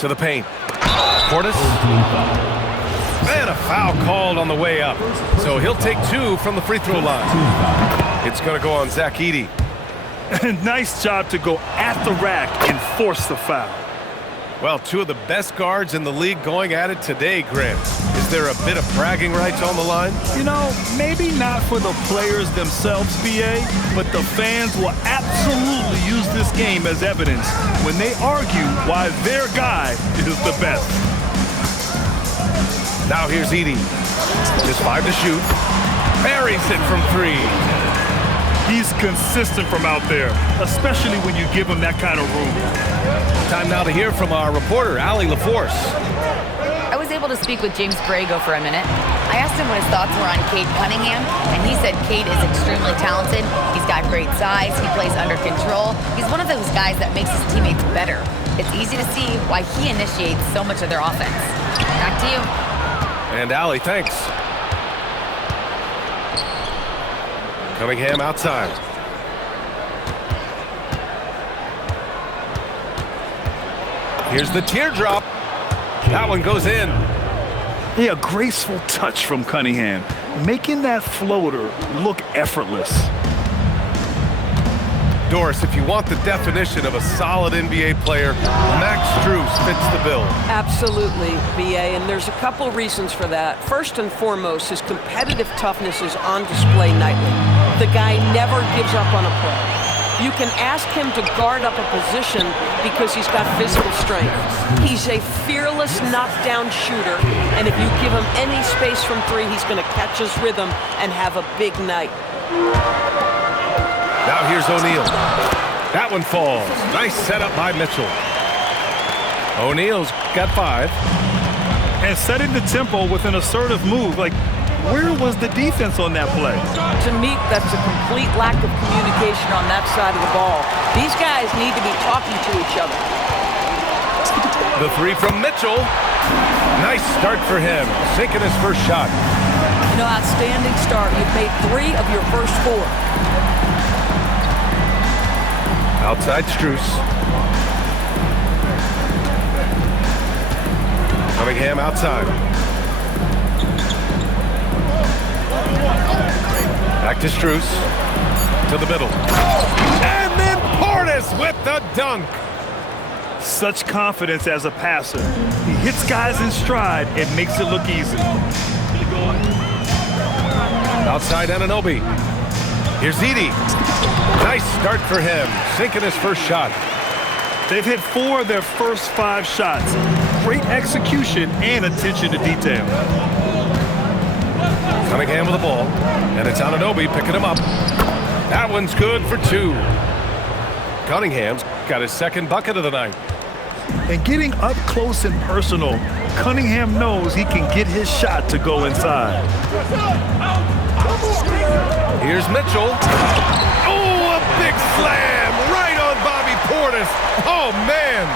To the paint. Portis. And a foul called on the way up. So he'll take 2 from the free throw line. It's going to go on Zach Edey. Nice job to go at the rack and force the foul. Well, 2 of the best guards in the league going at it today, Grant. Is there a bit of bragging rights on the line? You know, maybe not for the players themselves, BA, but the fans will absolutely use this game as evidence when they argue why their guy is the best. Now here's Edey. Just 5 to shoot. Buries it from 3. He's consistent from out there, especially when you give him that kind of room. Time now to hear from our reporter, Allie LaForce. I was able to speak with James Borrego for a minute. I asked him what his thoughts were on Cade Cunningham, and he said Cade is extremely talented. He's got great size. He plays under control. He's one of those guys that makes his teammates better. It's easy to see why he initiates so much of their offense. Back to you. And Allie, thanks. Cunningham outside. Here's the teardrop. That one goes in. Yeah, a graceful touch from Cunningham, making that floater look effortless. Doris, if you want the definition of a solid NBA player, Max Strus fits the bill. Absolutely, BA, and there's a couple reasons for that. First and foremost, his competitive toughness is on display nightly. The guy never gives up on a play. You can ask him to guard up a position because he's got physical strength. He's a fearless knockdown shooter, and if you give him any space from 3, he's going to catch his rhythm and have a big night. Now here's O'Neal. That one falls. Nice setup by Mitchell. O'Neal's got 5. And setting the tempo with an assertive move. Like, where was the defense on that play? To me, that's a complete lack of communication on that side of the ball. These guys need to be talking to each other. The 3 from Mitchell. Nice start for him. Sinking his first shot. You know, outstanding start. You've made 3 of your first 4. Outside Strus. Cunningham outside. Back to Strus. To the middle. And then Portis with the dunk. Such confidence as a passer. He hits guys in stride and makes it look easy. Outside Anunoby. Here's Edey. Nice start for him. Sinking his first shot. They've hit 4 of their first 5 shots. Great execution and attention to detail. Cunningham with the ball. And it's Anunoby picking him up. That one's good for 2. Cunningham's got his second bucket of the night. And getting up close and personal, Cunningham knows he can get his shot to go inside. Here's Mitchell. Oh, a big slam right on Bobby Portis. Oh, man.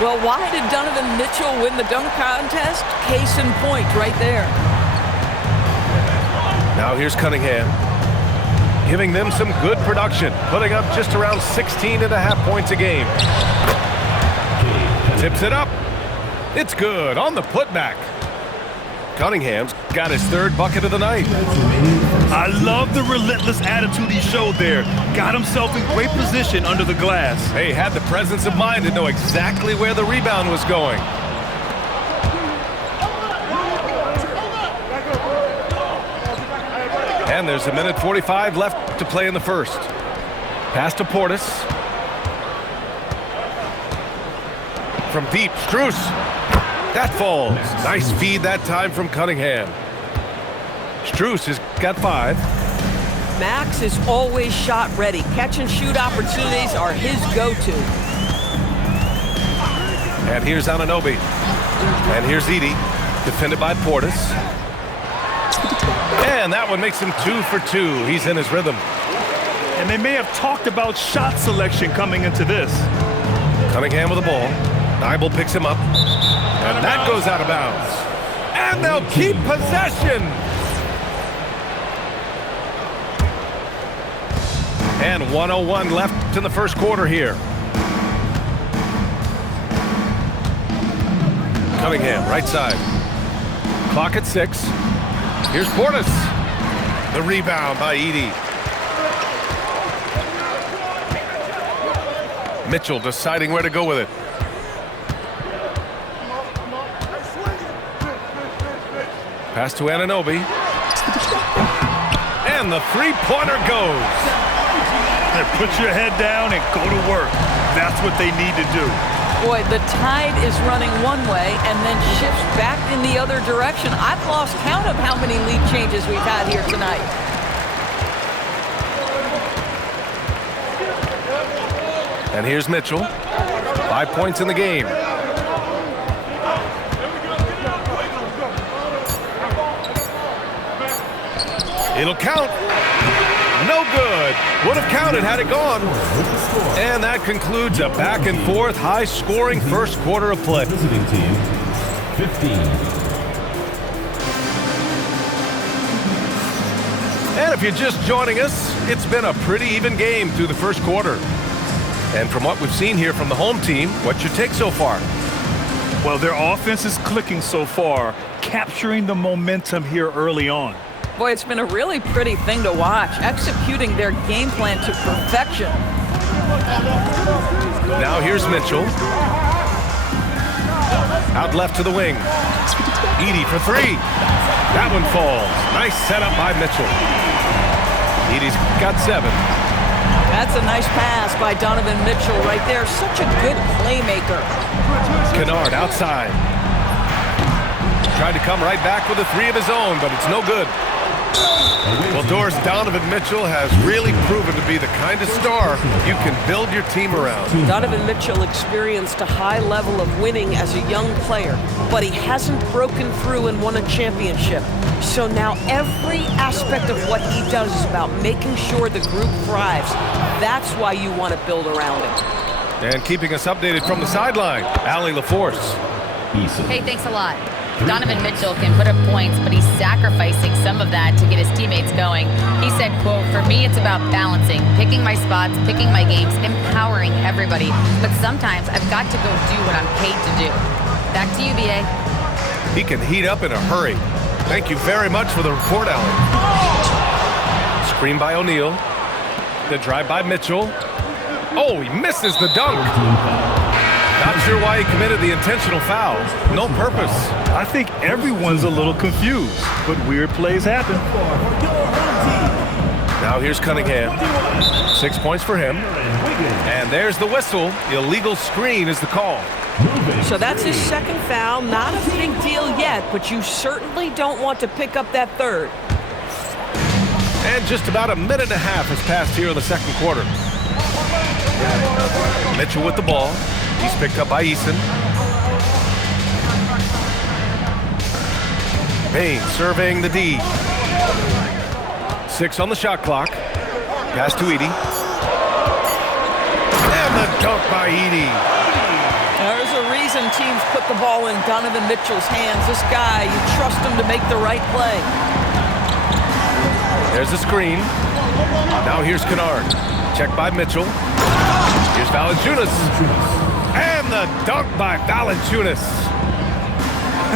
Well, why did Donovan Mitchell win the dunk contest? Case in point right there. Now here's Cunningham. Giving them some good production. Putting up just around 16.5 points a game. Tips it up. It's good on the putback. Cunningham's got his 3rd bucket of the night. I love the relentless attitude he showed there. Got himself in great position under the glass. Hey, had the presence of mind to know exactly where the rebound was going. And there's 1:45 left to play in the first. Pass to Portis. From deep, Strus. That falls. Nice feed that time from Cunningham. Strus has got 5. Max is always shot ready. Catch and shoot opportunities are his go-to. And here's Anunoby. And here's Edey. Defended by Portis. And that one makes him 2 for 2. He's in his rhythm. And they may have talked about shot selection coming into this. Cunningham with the ball. Nibel picks him up. And that goes out of bounds. And they'll keep possession. And 1:01 left in the first quarter here. Cunningham, right side. Clock at 6. Here's Portis. The rebound by Edey. Mitchell deciding where to go with it. Pass to Anunoby. And the three-pointer goes. Hey, put your head down and go to work. That's what they need to do. Boy, the tide is running one way and then shifts back in the other direction. I've lost count of how many lead changes we've had here tonight. And here's Mitchell. 5 points in the game. It'll count. No good. Would have counted had it gone. And that concludes a back-and-forth, high-scoring first quarter of play. Visiting team, 15. And if you're just joining us, it's been a pretty even game through the first quarter. And from what we've seen here from the home team, what's your take so far? Well, their offense is clicking so far, capturing the momentum here early on. Boy, it's been a really pretty thing to watch, executing their game plan to perfection. Now here's Mitchell. Out left to the wing. Edey for 3. That one falls. Nice setup by Mitchell. Edey's got 7. That's a nice pass by Donovan Mitchell right there. Such a good playmaker. Kennard outside. Tried to come right back with a 3 of his own, but it's no good. Well, Doris, Donovan Mitchell has really proven to be the kind of star you can build your team around. Donovan Mitchell experienced a high level of winning as a young player, but he hasn't broken through and won a championship. So now every aspect of what he does is about making sure the group thrives. That's why you want to build around him. And keeping us updated from the sideline, Allie LaForce. Hey, thanks a lot. Donovan Mitchell can put up points, but he's sacrificing some of that to get his teammates going. He said, quote, "For me, it's about balancing, picking my spots, picking my games, empowering everybody. But sometimes I've got to go do what I'm paid to do." Back to you, BA. He can heat up in a hurry. Thank you very much for the report, Allie. Screen by O'Neal. The drive by Mitchell. Oh, he misses the dunk. Not sure why he committed the intentional foul. No purpose. I think everyone's a little confused, but weird plays happen. Now here's Cunningham. 6 points for him. And there's the whistle. Illegal screen is the call. So that's his second foul. Not a big deal yet, but you certainly don't want to pick up that third. And just about a minute and a half has passed here in the second quarter. Mitchell with the ball. He's picked up by Eason. Payne serving the D. 6 on the shot clock. Pass to Edey. And the dunk by Edey. There's a reason teams put the ball in Donovan Mitchell's hands. This guy, you trust him to make the right play. There's the screen. Now here's Kennard. Checked by Mitchell. Here's Valanciunas. And the dunk by Valanciunas.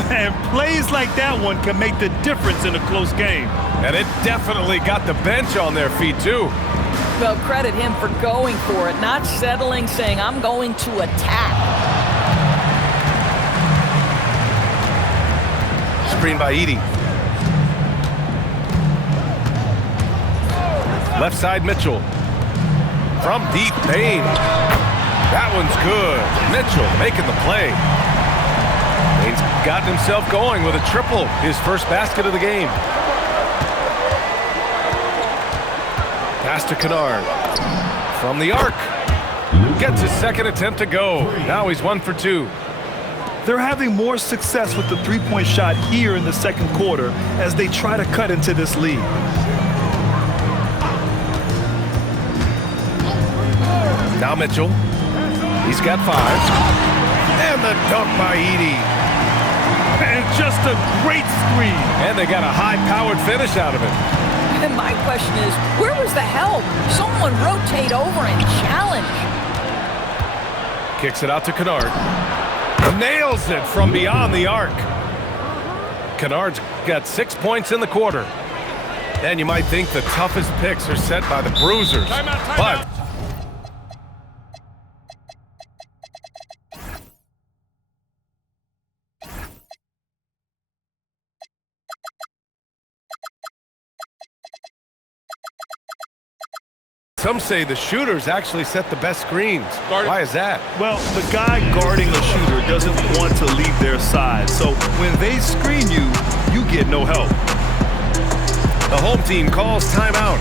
And plays like that one can make the difference in a close game. And it definitely got the bench on their feet, too. Well, credit him for going for it, not settling, saying, "I'm going to attack." Screen by Edey. Left side, Mitchell. From deep, Payne. That one's good. Mitchell making the play. Payne's gotten himself going with a triple, his first basket of the game. Pass to Kennard. From the arc. Gets his second attempt to go. Now he's 1 for 2. They're having more success with the three-point shot here in the second quarter as they try to cut into this lead. Now Mitchell. He's got 5. And the dunk by Edey. And just a great screen. And they got a high-powered finish out of it. And my question is, where was the help? Someone rotate over and challenge. Kicks it out to Kennard. Nails it from beyond the arc. Kennard's got 6 points in the quarter. And you might think the toughest picks are set by the bruisers. But some say the shooters actually set the best screens. Why is that? Well, the guy guarding the shooter doesn't want to leave their side. So when they screen you, you get no help. The home team calls timeout.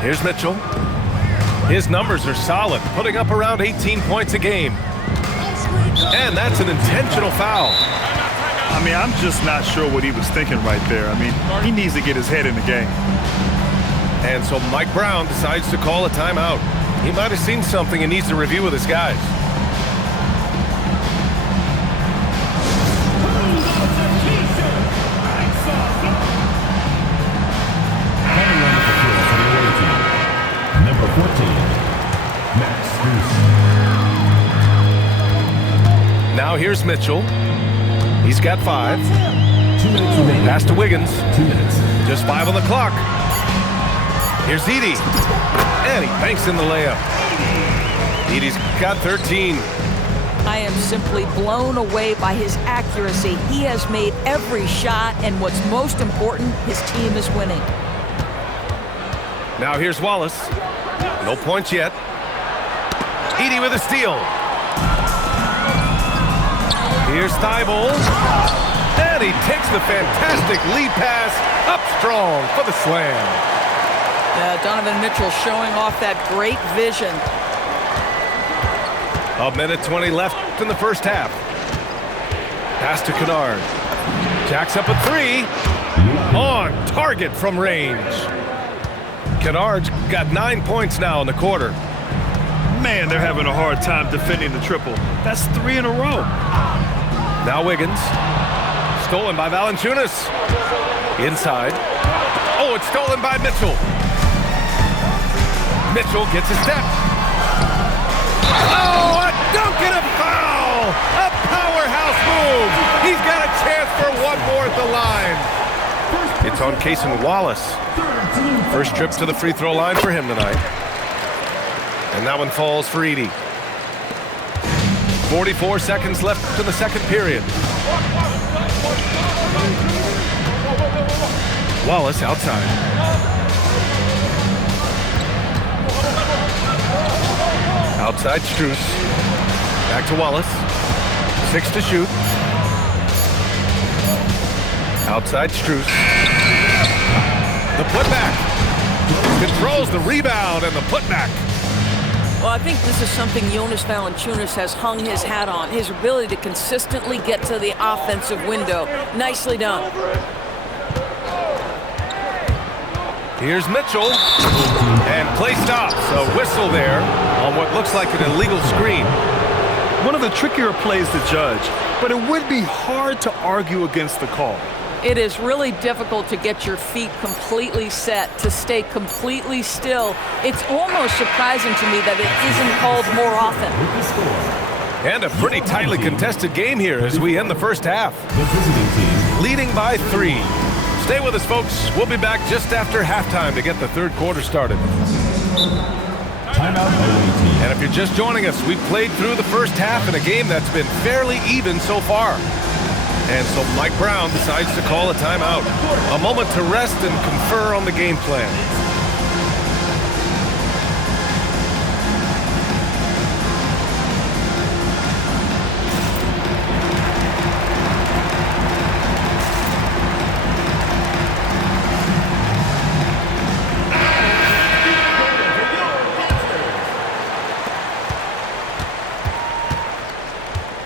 Here's Mitchell. His numbers are solid, putting up around 18 points a game. And that's an intentional foul. I mean, I'm just not sure what he was thinking right there. I mean, he needs to get his head in the game. And so Mike Brown decides to call a timeout. He might have seen something and needs to review with his guys. Number 14, Max Strus. Now here's Mitchell. He's got 5. 2 minutes remaining. Pass to Wiggins. 2 minutes. Just 5 on the clock. Here's Edey. And he banks in the layup. Edey's got 13. I am simply blown away by his accuracy. He has made every shot, and what's most important, his team is winning. Now here's Wallace. No points yet. Edey with a steal. Here's Thybulle. And he takes the fantastic lead pass up strong for the slam. Donovan Mitchell showing off that great vision. 1:20 left in the first half. Pass to Kennard. Jacks up a 3. On target from range. Kennard's got 9 points now in the quarter. Man, they're having a hard time defending the triple. That's 3 in a row. Now Wiggins. Stolen by Valanciunas. Inside. Oh, it's stolen by Mitchell. Mitchell gets a step. Oh, a dunk and a foul! A powerhouse move. He's got a chance for one more at the line. It's on Cason Wallace. First trip to the free throw line for him tonight. And that one falls for Edey. 44 seconds left in the second period. Wallace outside. Outside Strus. Back to Wallace. 6 to shoot. Outside Strus. The putback. Controls the rebound and the putback. Well, I think this is something Jonas Valanciunas has hung his hat on, his ability to consistently get to the offensive window. Nicely done. Here's Mitchell. And play stops. A whistle there on what looks like an illegal screen. One of the trickier plays to judge, but it would be hard to argue against the call. It is really difficult to get your feet completely set, to stay completely still. It's almost surprising to me that it isn't called more often. And a pretty tightly contested game here as we end the first half. The visiting team. Leading by 3. Stay with us, folks. We'll be back just after halftime to get the third quarter started. Timeout away team. And if you're just joining us, we've played through the first half in a game that's been fairly even so far. And so Mike Brown decides to call a timeout. A moment to rest and confer on the game plan.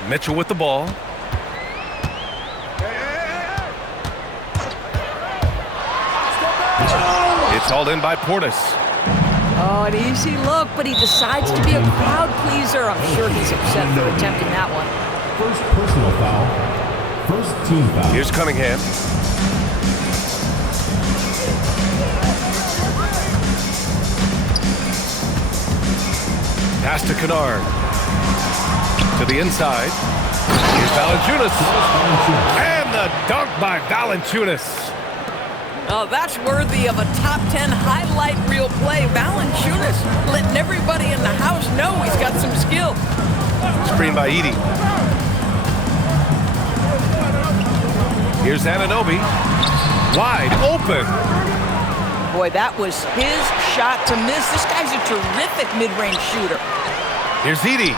Mitchell with the ball. It's hauled in by Portis. Oh, an easy look, but he decides to be a crowd pleaser. I'm sure he's upset for attempting that one. First personal foul. First team foul. Here's Cunningham. Pass to Kennard. To the inside. Here's Valanciunas. And the dunk by Valanciunas. Oh, that's worthy of a top 10 highlight reel play. Valanciunas letting everybody in the house know he's got some skill. Screen by Edey. Here's Anunoby. Wide open. Boy, that was his shot to miss. This guy's a terrific mid-range shooter. Here's Edey.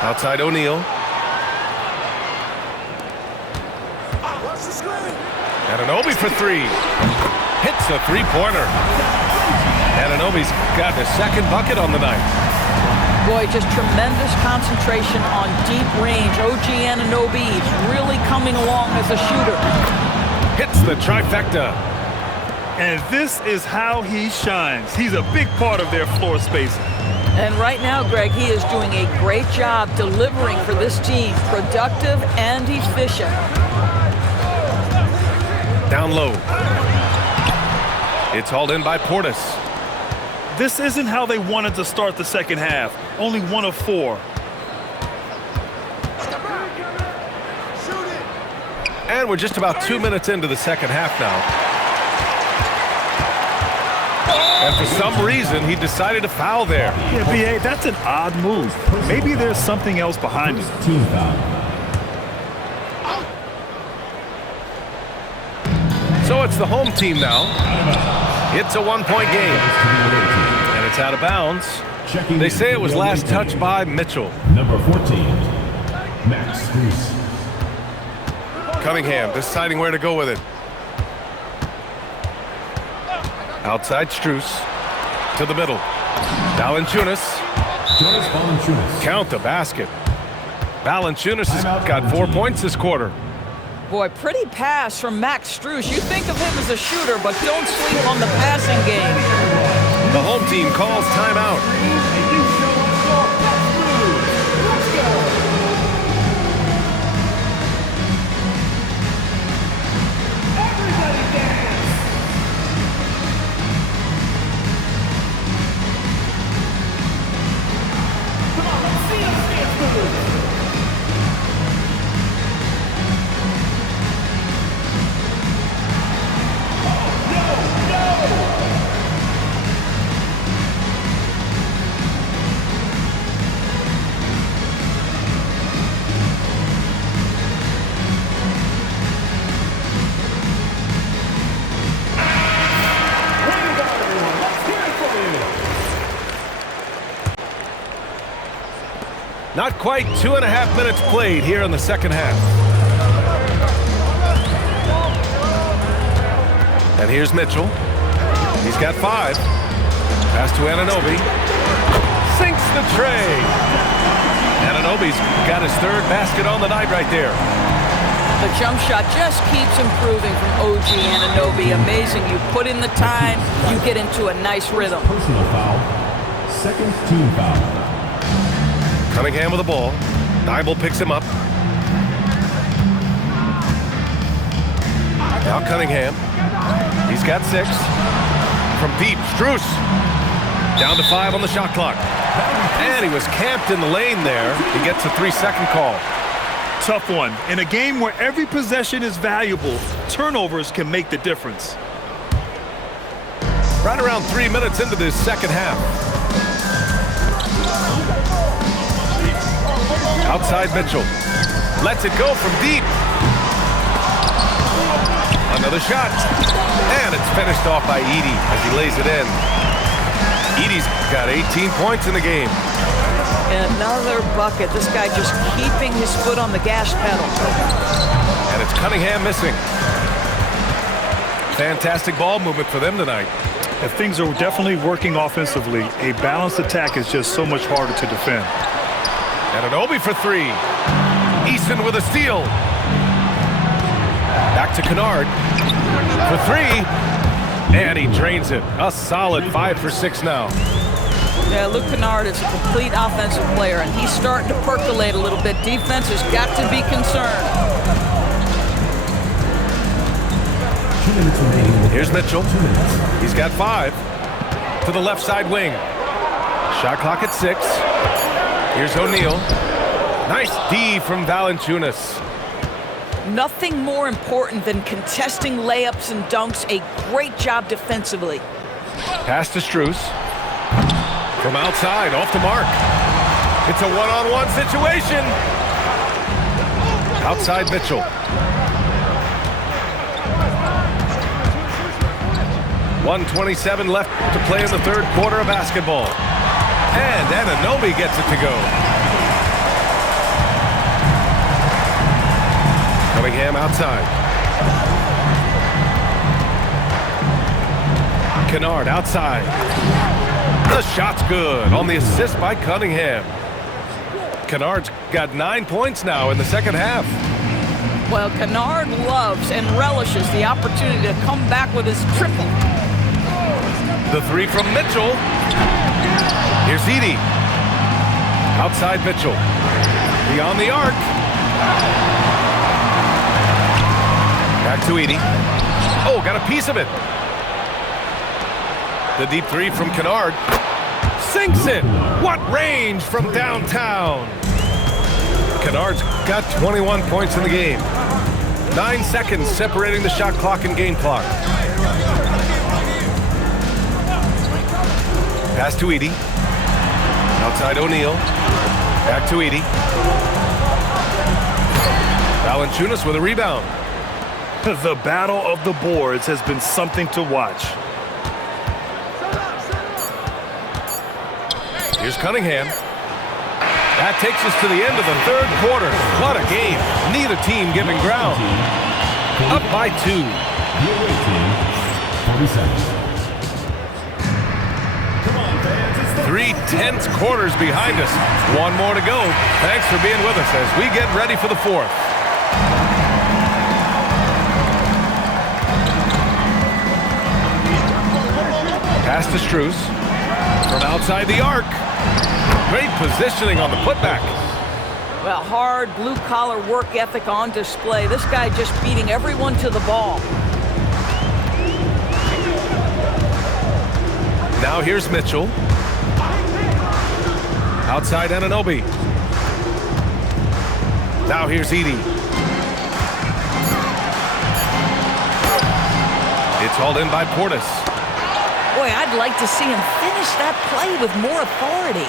Outside O'Neal. Anunoby for three. Hits a three-pointer. Anunoby's got his second bucket on the night. Boy, just tremendous concentration on deep range. OG Anunoby is really coming along as a shooter. Hits the trifecta. And this is how he shines. He's a big part of their floor spacing. And right now, Greg, he is doing a great job delivering for this team. Productive and efficient. Down low. It's hauled in by Portis. This isn't how they wanted to start the second half. Only 1 of 4. And we're just about 2 minutes into the second half now. And for some reason, he decided to foul there. Yeah, B.A., that's an odd move. Maybe there's something else behind it. First team foul. So it's the home team now. It's a one-point game. And it's out of bounds. They say it was last touched by Mitchell. Number 14, Max Strus. Cunningham deciding where to go with it. Outside Strus to the middle. Valanciunas. Jonas Valanciunas. Count the basket. Valanciunas has got 4 points this quarter. Boy, pretty pass from Max Strus. You think of him as a shooter, but don't sleep on the passing game. The home team calls timeout. Not quite 2.5 minutes played here in the second half. And here's Mitchell. He's got 5. Pass to Anunoby. Sinks the tray. Anunoby's got his 3rd basket on the night right there. The jump shot just keeps improving from OG Anunoby. Amazing. You put in the time, you get into a nice rhythm. Personal foul. Second team foul. Cunningham with the ball. Thybulle picks him up. Now Cunningham. He's got 6. From deep, Strus. Down to 5 on the shot clock. And he was camped in the lane there. He gets a 3-second call. Tough one. In a game where every possession is valuable, turnovers can make the difference. Right around 3 minutes into this second half. Outside Mitchell. Lets it go from deep. Another shot. And it's finished off by Edey as he lays it in. Edey's got 18 points in the game. Another bucket. This guy just keeping his foot on the gas pedal. And it's Cunningham missing. Fantastic ball movement for them tonight. If things are definitely working offensively, a balanced attack is just so much harder to defend. Anunoby for 3. Eason with a steal. Back to Kennard for 3. And he drains it. A solid 5 for 6 now. Yeah, Luke Kennard is a complete offensive player, and he's starting to percolate a little bit. Defense has got to be concerned. 2 minutes remaining. Here's Mitchell. 2 minutes. He's got 5 to the left side wing. Shot clock at 6. Here's O'Neal. Nice D from Valanciunas. Nothing more important than contesting layups and dunks. A great job defensively. Pass to Strus. From outside, off the mark. It's a one-on-one situation. Outside Mitchell. .127 left to play in the third quarter of basketball. And Anunoby gets it to go. Cunningham outside. Kennard outside. The shot's good on the assist by Cunningham. Kennard's got 9 points now in the second half. Well, Kennard loves and relishes the opportunity to come back with his triple. The 3 from Mitchell. Here's Edey. Outside Mitchell. Beyond the arc. Back to Edey. Oh, got a piece of it. The deep 3 from Kennard. Sinks it. What range from downtown. Kennard's got 21 points in the game. 9 seconds separating the shot clock and game clock. Pass to Edey. Outside O'Neal. Back to Edey. Valanciunas with a rebound. The battle of the boards has been something to watch. Here's Cunningham. That takes us to the end of the third quarter. What a game. Neither team giving ground. Up by 2. The away team, 40 seconds. Come on, fans. It's the 3 tense quarters behind us. 1 more to go. Thanks for being with us as we get ready for the 4th. Pass to Strus. From outside the arc. Great positioning on the putback. Well, hard blue-collar work ethic on display. This guy just beating everyone to the ball. Now here's Mitchell. Outside Anunoby. Now here's Edey. It's hauled in by Portis. Boy, I'd like to see him finish that play with more authority.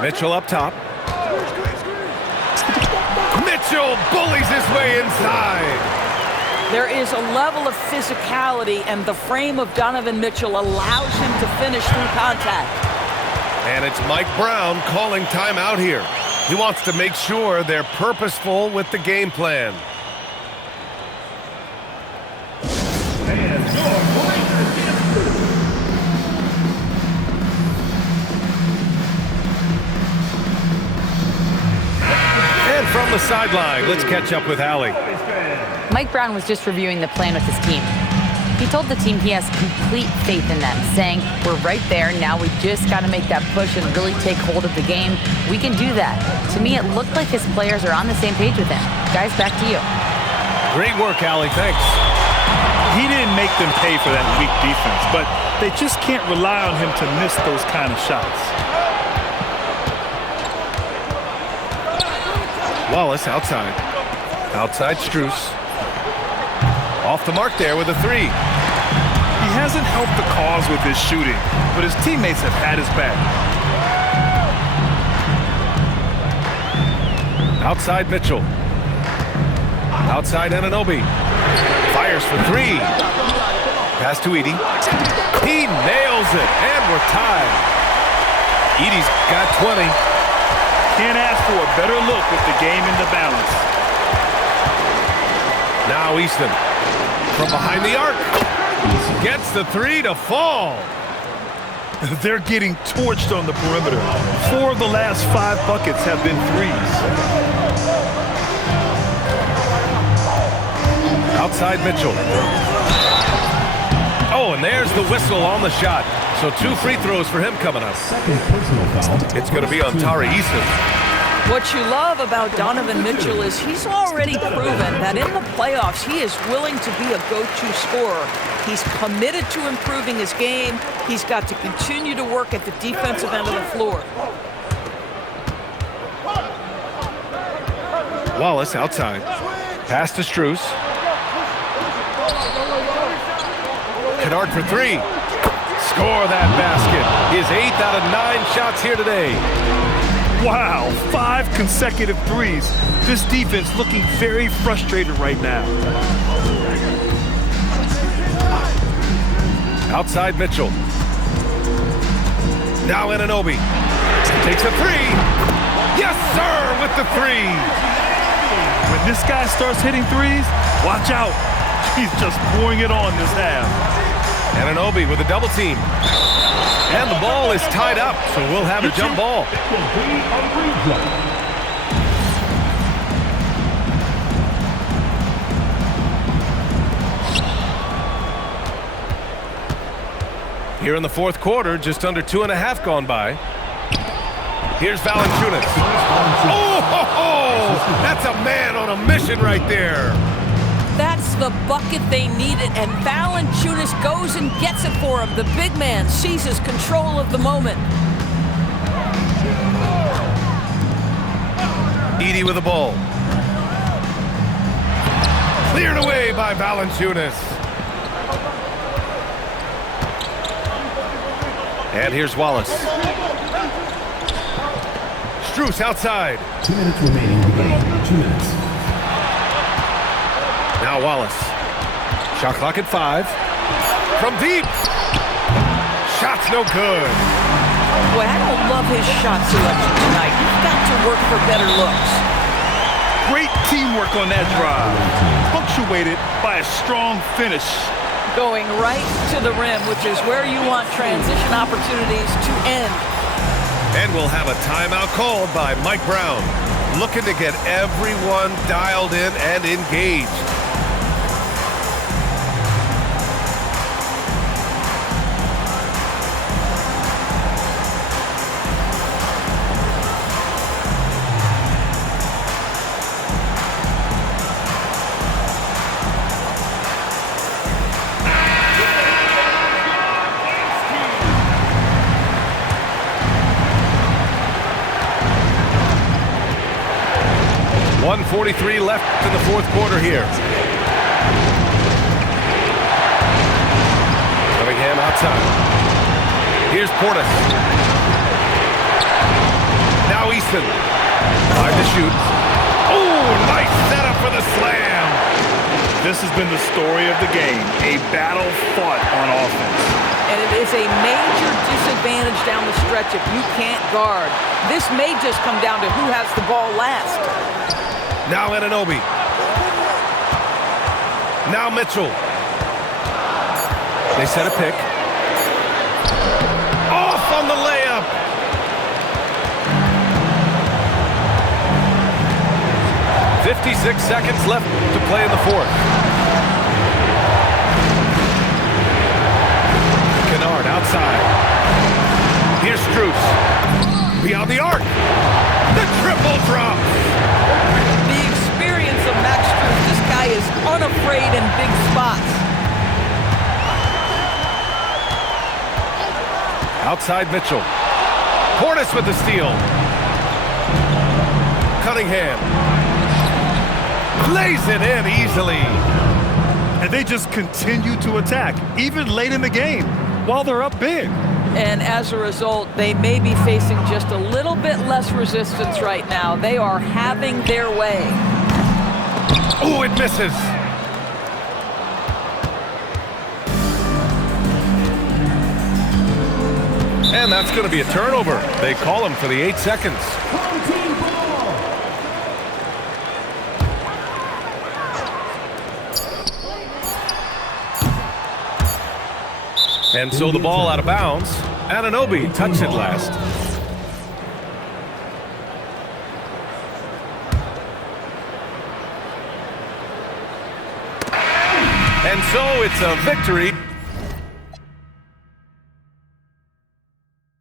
Mitchell up top. Mitchell bullies his way inside. There is a level of physicality, and the frame of Donovan Mitchell allows him to finish through contact. And it's Mike Brown calling timeout here. He wants to make sure they're purposeful with the game plan. And from the sideline, let's catch up with Allie. Mike Brown was just reviewing the plan with his team. He told the team he has complete faith in them, saying, we're right there, now we just got to make that push and really take hold of the game. We can do that. To me, it looked like his players are on the same page with him. Guys, back to you. Great work, Allie. Thanks. He didn't make them pay for that weak defense, but they just can't rely on him to miss those kind of shots. Wallace outside. Outside Strus. Off the mark there with a 3. He hasn't helped the cause with his shooting, but his teammates have had his back. Outside Mitchell. Outside Anunoby. Fires for 3. Pass to Edey. He nails it, and we're tied. Edey's got 20. Can't ask for a better look with the game in the balance. Now Easton. From behind the arc. Gets the 3 to fall. They're getting torched on the perimeter. 4 of the last 5 buckets have been threes. Outside Mitchell. Oh, and there's the whistle on the shot. So 2 free throws for him coming up. Second personal foul. It's going to be on Tari Eason. What you love about Donovan Mitchell is he's already proven that in the playoffs he is willing to be a go-to scorer. He's committed to improving his game. He's got to continue to work at the defensive end of the floor. Wallace outside. Pass to Strus. Kennard for 3. Score that basket. His 8th out of 9 shots here today. Wow, 5 consecutive threes. This defense looking very frustrated right now. Outside Mitchell. Now Anunoby. Takes a 3. Yes, sir, with the 3. When this guy starts hitting threes, watch out. He's just pouring it on this half. Anunoby with a double team. And the ball is tied up, so we'll have a jump ball. It will be a replay. Here in the 4th quarter, just under 2.5 gone by. Here's Valanciunas. Oh, ho, ho! That's a man on a mission right there. That's the bucket they needed, and Valanciunas goes and gets it for him. The big man seizes control of the moment. Edey with the ball. Cleared away by Valanciunas. And here's Wallace. Strus outside. 2 minutes remaining in the game. 2 minutes. Now Wallace. Shot clock at 5. From deep. Shot's no good. Boy, I don't love his shot selection tonight. He's got to work for better looks. Great teamwork on that drive. Punctuated by a strong finish. Going right to the rim, which is where you want transition opportunities to end. And we'll have a timeout called by Mike Brown, looking to get everyone dialed in and engaged. .43 left in the 4th quarter here. Cunningham outside. Here's Portis. Now Easton. 5 to shoot. Oh, nice setup for the slam. This has been the story of the game. A battle fought on offense. And it is a major disadvantage down the stretch if you can't guard. This may just come down to who has the ball last. Now Anunoby. Now Mitchell. They set a pick. Off on the layup. .56 seconds left to play in the 4th. Kennard outside. Here's Strus. Beyond the arc. The triple drop. Of Max Strus. This guy is unafraid in big spots. Outside Mitchell. Portis with the steal. Cunningham. Lays it in easily. And they just continue to attack, even late in the game, while they're up big. And as a result, they may be facing just a little bit less resistance right now. They are having their way. Oh, it misses. And that's going to be a turnover. They call him for the 8 seconds. And so the ball out of bounds. Anunoby touched it last. So it's a victory